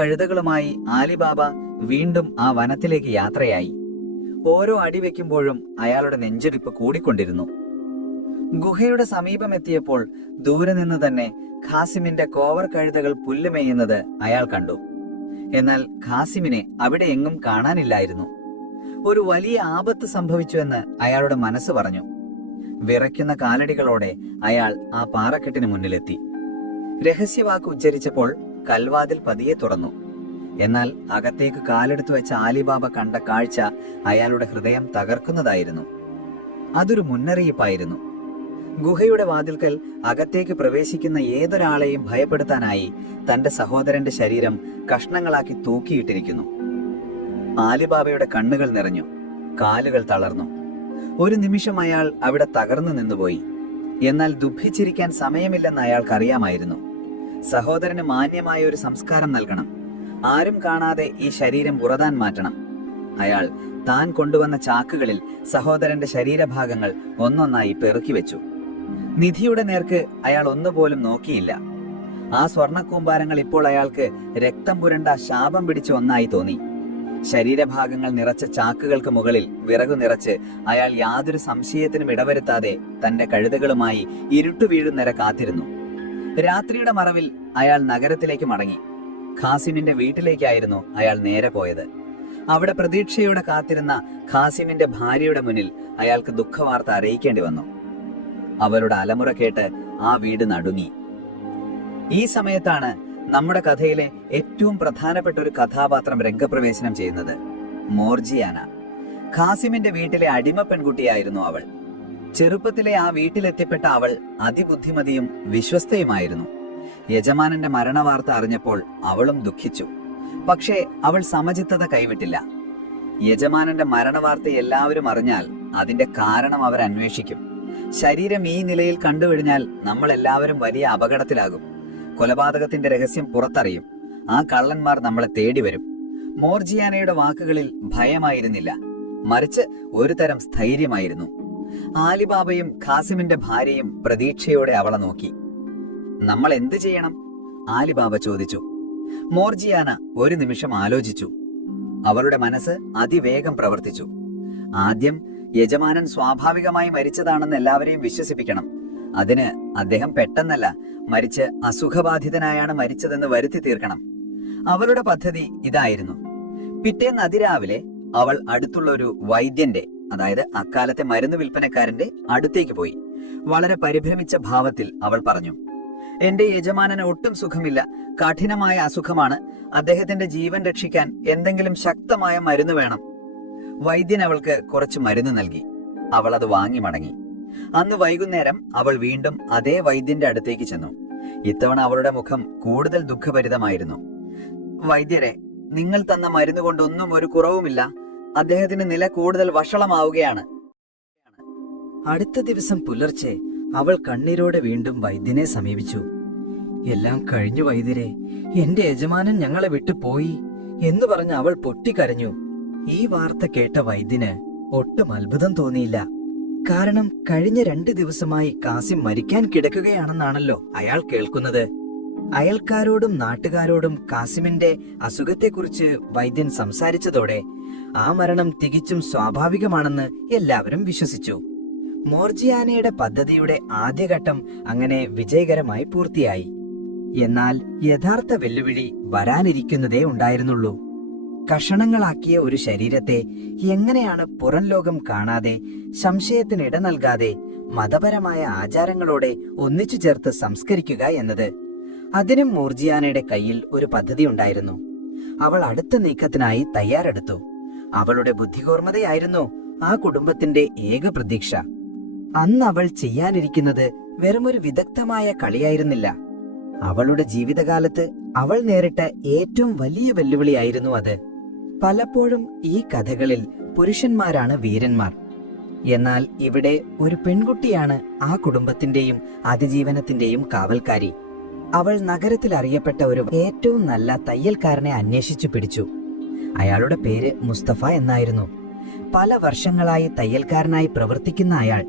കഴുതകളുമായി Alibaba വീണ്ടും ആ വനത്തിലേക്ക് യാത്രയായി. ഓരോ അടി വെക്കുമ്പോഴും അയാളുടെ നെഞ്ചിടിപ്പ് കൂടിക്കൊണ്ടിരുന്നു. ഗുഹയുടെ സമീപമെത്തിയപ്പോൾ ദൂരെ നിന്ന് തന്നെ ഖാസിമിന്റെ കോവർ കഴുതകൾ പുല്ലുമേയുന്നത് അയാൾ കണ്ടു. എന്നാൽ ഖാസിമിനെ അവിടെ എങ്ങും കാണാനില്ലായിരുന്നു. ഒരു വലിയ ആപത്ത് സംഭവിച്ചുവെന്ന് അയാളുടെ മനസ്സ് പറഞ്ഞു. വിറയ്ക്കുന്ന കാലടികളോടെ അയാൾ ആ പാറക്കെട്ടിന് മുന്നിലെത്തി. രഹസ്യവാക്ക് ഉച്ചരിച്ചപ്പോൾ കൽവാതിൽ പതിയെ തുറന്നു. എന്നാൽ അകത്തേക്ക് കാലെടുത്തു വെച്ച ആലിബാബ കണ്ട കാഴ്ച അയാളുടെ ഹൃദയം തകർക്കുന്നതായിരുന്നു. അതൊരു മുന്നറിയിപ്പായിരുന്നു. ഗുഹയുടെ വാതിൽക്കൽ അകത്തേക്ക് പ്രവേശിക്കുന്ന ഏതൊരാളെയും ഭയപ്പെടുത്താനായി തന്റെ സഹോദരന്റെ ശരീരം കഷ്ണങ്ങളാക്കി തൂക്കിയിട്ടിരിക്കുന്നു. ആലിബാബയുടെ കണ്ണുകൾ നിറഞ്ഞു, കാലുകൾ തളർന്നു. ഒരു നിമിഷം അയാൾ അവിടെ തകർന്നു നിന്നുപോയി. എന്നാൽ ദുഃഖിച്ചിരിക്കാൻ സമയമില്ലെന്ന് അയാൾക്കറിയാമായിരുന്നു. സഹോദരന് മാന്യമായ ഒരു സംസ്കാരം നൽകണം. ആരും കാണാതെ ഈ ശരീരം പുറതാൻ മാറ്റണം. അയാൾ താൻ കൊണ്ടുവന്ന ചാക്കുകളിൽ സഹോദരന്റെ ശരീരഭാഗങ്ങൾ ഒന്നൊന്നായി പെറുക്കി വെച്ചു. നിധിയുടെ നേർക്ക് അയാൾ ഒന്നുപോലും നോക്കിയില്ല. ആ സ്വർണക്കൂമ്പാരങ്ങൾ ഇപ്പോൾ അയാൾക്ക് രക്തം പുരണ്ട ശാപം പിടിച്ച ഒന്നായി തോന്നി. ശരീരഭാഗങ്ങൾ നിറച്ച ചാക്കുകൾക്ക് മുകളിൽ വിറകു നിറച്ച് അയാൾ യാതൊരു സംശയത്തിനും ഇടവരുത്താതെ തന്റെ കഴുതകളുമായി ഇരുട്ടു വീഴുന്നേരെ കാത്തിരുന്നു. രാത്രിയുടെ മറവിൽ അയാൾ നഗരത്തിലേക്ക് മടങ്ങി. ഖാസിമിന്റെ വീട്ടിലേക്കായിരുന്നു അയാൾ നേരെ പോയത്. അവിടെ പ്രതീക്ഷയോടെ കാത്തിരുന്ന ഖാസിമിന്റെ ഭാര്യയുടെ മുന്നിൽ അയാൾക്ക് ദുഃഖവാർത്ത അറിയിക്കേണ്ടി വന്നു. അവരുടെ അലമുറ കേട്ട് ആ വീട് നടുങ്ങി. ഈ സമയത്താണ് നമ്മുടെ കഥയിലെ ഏറ്റവും പ്രധാനപ്പെട്ട ഒരു കഥാപാത്രം രംഗപ്രവേശനം ചെയ്യുന്നത്. മോർജിയാന. ഖാസിമിന്റെ വീട്ടിലെ അടിമ പെൺകുട്ടിയായിരുന്നു അവൾ. ചെറുപ്പത്തിലെ ആ വീട്ടിലെത്തിപ്പെട്ട അവൾ അതിബുദ്ധിമതിയും വിശ്വസ്തയുമായിരുന്നു. യജമാനന്റെ മരണവാർത്ത അറിഞ്ഞപ്പോൾ അവളും ദുഃഖിച്ചു. പക്ഷേ അവൾ സമചിത്തത കൈവിട്ടില്ല. യജമാനന്റെ മരണവാർത്ത എല്ലാവരും അറിഞ്ഞാൽ അതിന്റെ കാരണം അവർ അന്വേഷിക്കും. ശരീരം ഈ നിലയിൽ കണ്ടുപിടിഞ്ഞാൽ നമ്മൾ എല്ലാവരും വലിയ അപകടത്തിലാകും. കൊലപാതകത്തിന്റെ രഹസ്യം പുറത്തറിയും. ആ കള്ളന്മാർ നമ്മളെ തേടി വരും. മോർജിയാനയുടെ വാക്കുകളിൽ ഭയമായിരുന്നില്ല, മറിച്ച് ഒരു തരം സ്ഥൈര്യമായിരുന്നു. ആലിബാബയും ഖാസിമിന്റെ ഭാര്യയും പ്രതീക്ഷയോടെ അവളെ നോക്കി. നമ്മൾ എന്ത് ചെയ്യണം? ആലിബാബ ചോദിച്ചു. മോർജിയാന ഒരു നിമിഷം ആലോചിച്ചു. അവളുടെ മനസ്സ് അതിവേഗം പ്രവർത്തിച്ചു. ആദ്യം യജമാനൻ സ്വാഭാവികമായി മരിച്ചതാണെന്ന് എല്ലാവരെയും വിശ്വസിപ്പിക്കണം. അതിന് അദ്ദേഹം പെട്ടെന്നല്ല, മരിച്ച് അസുഖബാധിതനായാണ് മരിച്ചതെന്ന് വരുത്തി തീർക്കണം. അവളുടെ പദ്ധതി ഇതായിരുന്നു. പിറ്റേന്ന് അതിരാവിലെ അവൾ അടുത്തുള്ള ഒരു വൈദ്യന്റെ, അതായത് അക്കാലത്തെ മരുന്ന് വിൽപ്പനക്കാരന്റെ അടുത്തേക്ക് പോയി. വളരെ പരിഭ്രമിച്ച ഭാവത്തിൽ അവൾ പറഞ്ഞു, എന്റെ യജമാനന് ഒട്ടും സുഖമില്ല, കഠിനമായ അസുഖമാണ്. അദ്ദേഹത്തിന്റെ ജീവൻ രക്ഷിക്കാൻ എന്തെങ്കിലും ശക്തമായ മരുന്ന് വേണം. വൈദ്യൻ അവൾക്ക് കുറച്ച് മരുന്ന് നൽകി. അവൾ അത് വാങ്ങി മടങ്ങി. അന്ന് വൈകുന്നേരം അവൾ വീണ്ടും അതേ വൈദ്യന്റെ അടുത്തേക്ക് ചെന്നു. ഇത്തവണ അവളുടെ മുഖം കൂടുതൽ ദുഃഖഭരിതമായിരുന്നു. വൈദ്യരെ, നിങ്ങൾ തന്ന മരുന്ന് കൊണ്ടൊന്നും ഒരു കുറവുമില്ല. അദ്ദേഹത്തിന്റെ നില കൂടുതൽ വഷളമാവുകയാണ്. അടുത്ത ദിവസം പുലർച്ചെ അവൾ കണ്ണീരോടെ വീണ്ടും വൈദ്യനെ സമീപിച്ചു. എല്ലാം കഴിഞ്ഞു വൈദ്യരെ, എന്റെ യജമാനൻ ഞങ്ങളെ വിട്ടു പോയി എന്ന് പറഞ്ഞ് അവൾ പൊട്ടിക്കരഞ്ഞു. ഈ വാർത്ത കേട്ട വൈദ്യന് ഒട്ടും അത്ഭുതം തോന്നിയില്ല. കാരണം കഴിഞ്ഞ 2 ദിവസമായി കാസിം മരിക്കാൻ കിടക്കുകയാണെന്നാണല്ലോ അയാൾ കേൾക്കുന്നത്. അയൽക്കാരോടും നാട്ടുകാരോടും കാസിമിന്റെ അസുഖത്തെക്കുറിച്ച് വൈദ്യൻ സംസാരിച്ചതോടെ ആ മരണം തികച്ചും സ്വാഭാവികമാണെന്ന് എല്ലാവരും വിശ്വസിച്ചു. മോർജിയാനയുടെ പദ്ധതിയുടെ ആദ്യഘട്ടം അങ്ങനെ വിജയകരമായി പൂർത്തിയായി. എന്നാൽ യഥാർത്ഥ വെല്ലുവിളി വരാനിരിക്കുന്നതേ ഉണ്ടായിരുന്നുള്ളൂ. കഷണങ്ങളാക്കിയ ഒരു ശരീരത്തെ എങ്ങനെയാണ് പുറം ലോകം കാണാതെ, സംശയത്തിനിട നൽകാതെ, മതപരമായ ആചാരങ്ങളോടെ ഒന്നിച്ചു ചേർത്ത് സംസ്കരിക്കുക എന്നത്? അതിനും മോർജിയാനയുടെ കയ്യിൽ ഒരു പദ്ധതി ഉണ്ടായിരുന്നു. അവൾ അടുത്ത നീക്കത്തിനായി തയ്യാറെടുത്തു. അവളുടെ ബുദ്ധികൂർമ്മതയായിരുന്നു ആ കുടുംബത്തിന്റെ ഏക പ്രതീക്ഷ. അന്ന് അവൾ ചെയ്യാനിരിക്കുന്നത് വെറുമൊരു വിദഗ്ധമായ കളിയായിരുന്നില്ല. അവളുടെ ജീവിതകാലത്ത് അവൾ നേരിട്ട ഏറ്റവും വലിയ വെല്ലുവിളിയായിരുന്നു അത്. പലപ്പോഴും ഈ കഥകളിൽ പുരുഷന്മാരാണ് വീരന്മാർ. എന്നാൽ ഇവിടെ ഒരു പെൺകുട്ടിയാണ് ആ കുടുംബത്തിന്റെയും അതിജീവനത്തിന്റെയും കാവൽക്കാരി. അവൾ നഗരത്തിൽ അറിയപ്പെട്ട ഒരു ഏറ്റവും നല്ല തയ്യൽക്കാരനെ അന്വേഷിച്ചു പിടിച്ചു. അയാളുടെ പേര് മുസ്തഫ എന്നായിരുന്നു. പല വർഷങ്ങളായി തയ്യൽക്കാരനായി പ്രവർത്തിക്കുന്ന അയാൾ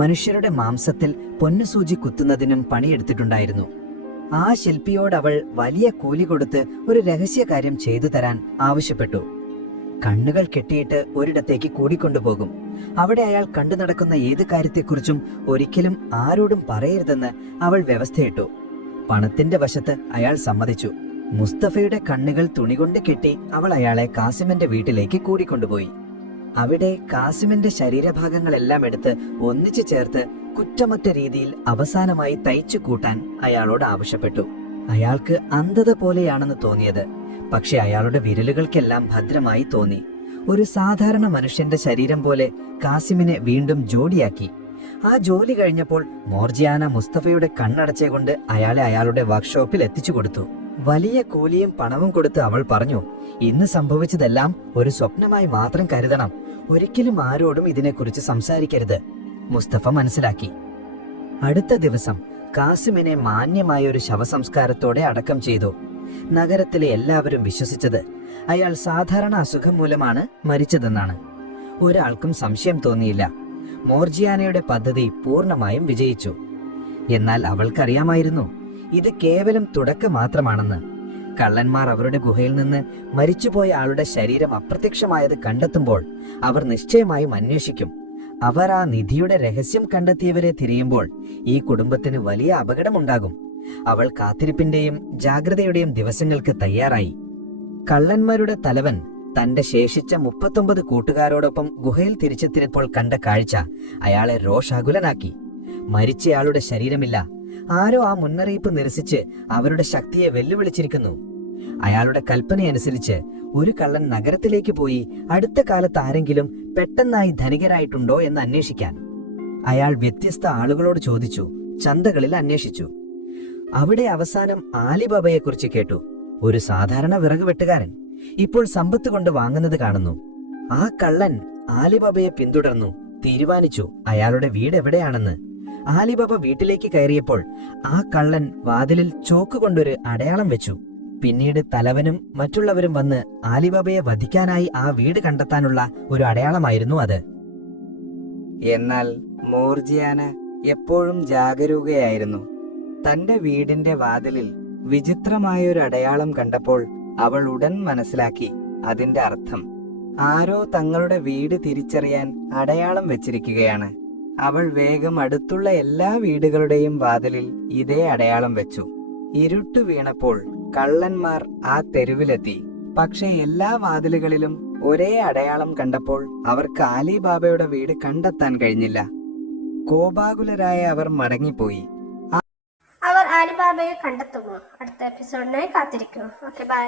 മനുഷ്യരുടെ മാംസത്തിൽ പൊന്നുസൂചി കുത്തുന്നതിനും പണിയെടുത്തിട്ടുണ്ടായിരുന്നു. ആ ശില്പിയോട് അവൾ വലിയ കൂലി കൊടുത്ത് ഒരു രഹസ്യകാര്യം ചെയ്തു തരാൻ ആവശ്യപ്പെട്ടു. കണ്ണുകൾ കെട്ടിയിട്ട് ഒരിടത്തേക്ക് കൂടിക്കൊണ്ടുപോകും. അവിടെ അയാൾ കണ്ടു നടക്കുന്ന ഏത് കാര്യത്തെക്കുറിച്ചും ഒരിക്കലും ആരോടും പറയരുതെന്ന് അവൾ വ്യവസ്ഥയിട്ടു. പണത്തിന്റെ വശത്ത് അയാൾ സമ്മതിച്ചു. മുസ്തഫയുടെ കണ്ണുകൾ തുണികൊണ്ട് കെട്ടി അവൾ അയാളെ കാസിമിന്റെ വീട്ടിലേക്ക് കൂടിക്കൊണ്ടുപോയി. അവിടെ കാസിമിന്റെ ശരീരഭാഗങ്ങളെല്ലാം എടുത്ത് ഒന്നിച്ചു ചേർത്ത് കുറ്റമറ്റ രീതിയിൽ അവസാനമായി തയ്ച്ചു കൂട്ടാൻ അയാളോട് ആവശ്യപ്പെട്ടു. അയാൾക്ക് അന്ധത പോലെയാണെന്ന് തോന്നിയത്, പക്ഷെ അയാളുടെ വിരലുകൾക്കെല്ലാം ഭദ്രമായി തോന്നി. ഒരു സാധാരണ മനുഷ്യന്റെ ശരീരം പോലെ കാസിമിനെ വീണ്ടും ജോഡിയാക്കി. ആ ജോലി കഴിഞ്ഞപ്പോൾ മോർജിയാന മുസ്തഫയുടെ കണ്ണടച്ചുകൊണ്ട് അയാളെ അയാളുടെ വർക്ക്ഷോപ്പിൽ എത്തിച്ചു കൊടുത്തു. വലിയ കൂലിയും പണവും കൊടുത്ത് അവൾ പറഞ്ഞു, ഇന്ന് സംഭവിച്ചതെല്ലാം ഒരു സ്വപ്നമായി മാത്രം കരുതണം, ഒരിക്കലും ആരോടും ഇതിനെക്കുറിച്ച് സംസാരിക്കരുത്. മുസ്തഫ മനസ്സിലാക്കി. അടുത്ത ദിവസം കാസിമിനെ മാന്യമായ ഒരു ശവസംസ്കാരത്തോടെ അടക്കം ചെയ്തു. നഗരത്തിലെ എല്ലാവരും വിശ്വസിച്ചത് അയാൾ സാധാരണ അസുഖം മൂലമാണ് മരിച്ചതെന്നാണ്. ഒരാൾക്കും സംശയം തോന്നിയില്ല. മോർജിയാനയുടെ പദ്ധതി പൂർണ്ണമായും വിജയിച്ചു. എന്നാൽ അവൾക്കറിയാമായിരുന്നു ഇത് കേവലം തുടക്കം മാത്രമാണെന്ന്. കള്ളന്മാർ അവരുടെ ഗുഹയിൽ നിന്ന് മരിച്ചുപോയ ആളുടെ ശരീരം അപ്രത്യക്ഷമായത് കണ്ടെത്തുമ്പോൾ അവർ നിശ്ചയമായും അന്വേഷിക്കും. അവർ ആ നിധിയുടെ രഹസ്യം കണ്ടെത്തിയവരെ തിരയുമ്പോൾ ഈ കുടുംബത്തിന് വലിയ അപകടമുണ്ടാകും. അവൾ കാത്തിരിപ്പിന്റെയും ജാഗ്രതയുടെയും ദിവസങ്ങൾക്ക് തയ്യാറായി. കള്ളന്മാരുടെ തലവൻ തന്റെ ശേഷിച്ച 39 കൂട്ടുകാരോടൊപ്പം ഗുഹയിൽ തിരിച്ചെത്തിയപ്പോൾ കണ്ട കാഴ്ച അയാളെ രോഷാകുലനാക്കി. മരിച്ചയാളുടെ ശരീരമില്ല. ആരോ ആ മുന്നറിയിപ്പ് നിരസിച്ച് അവരുടെ ശക്തിയെ വെല്ലുവിളിച്ചിരിക്കുന്നു. അയാളുടെ കൽപ്പനയനുസരിച്ച് ഒരു കള്ളൻ നഗരത്തിലേക്ക് പോയി അടുത്ത കാലത്ത് ആരെങ്കിലും പെട്ടെന്നായി ധനികരായിട്ടുണ്ടോ എന്ന് അന്വേഷിക്കാൻ. അയാൾ വ്യത്യസ്ത ആളുകളോട് ചോദിച്ചു, ചന്തകളിൽ അന്വേഷിച്ചു. അവിടെ അവസാനം ആലിബാബയെക്കുറിച്ച് കേട്ടു. ഒരു സാധാരണ വിറക് വെട്ടുകാരൻ ഇപ്പോൾ സമ്പത്ത് കൊണ്ട് വാങ്ങുന്നത് കാണുന്നു. ആ കള്ളൻ ആലിബാബയെ പിന്തുടർന്നു. തീരുമാനിച്ചു അയാളുടെ വീട് എവിടെയാണെന്ന്. ആലിബാബ വീട്ടിലേക്ക് കയറിയപ്പോൾ ആ കള്ളൻ വാതിലിൽ ചോക്ക് കൊണ്ടൊരു അടയാളം വെച്ചു. പിന്നീട് തലവനും മറ്റുള്ളവരും വന്ന് ആലിബാബയെ വധിക്കാനായി ആ വീട് കണ്ടെത്താനുള്ള ഒരു അടയാളമായിരുന്നു അത്. എന്നാൽ മോർജിയാന എപ്പോഴും ജാഗരൂകയായിരുന്നു. തന്റെ വീടിന്റെ വാതിലിൽ വിചിത്രമായൊരു അടയാളം കണ്ടപ്പോൾ അവൾ ഉടൻ മനസ്സിലാക്കി അതിന്റെ അർത്ഥം. ആരോ തങ്ങളുടെ വീട് തിരിച്ചറിയാൻ അടയാളം വെച്ചിരിക്കുകയാണ്. അവൾ വേഗം അടുത്തുള്ള എല്ലാ വീടുകളുടെയും വാതിലിൽ ഇതേ അടയാളം വെച്ചു. ഇരുട്ട് വീണപ്പോൾ കള്ളന്മാർ ആ തെരുവിലെത്തി. പക്ഷെ എല്ലാ വാതിലുകളിലും ഒരേ അടയാളം കണ്ടപ്പോൾ അവർക്ക് ആലിബാബയുടെ വീട് കണ്ടെത്താൻ കഴിഞ്ഞില്ല. കോപാകുലരായ അവർ മടങ്ങിപ്പോയി. അവർ ആലിബാബയെ കണ്ടെത്തുമോ? അടുത്ത എപ്പിസോഡിനായി കാത്തിരിക്കൂ. Okay, by.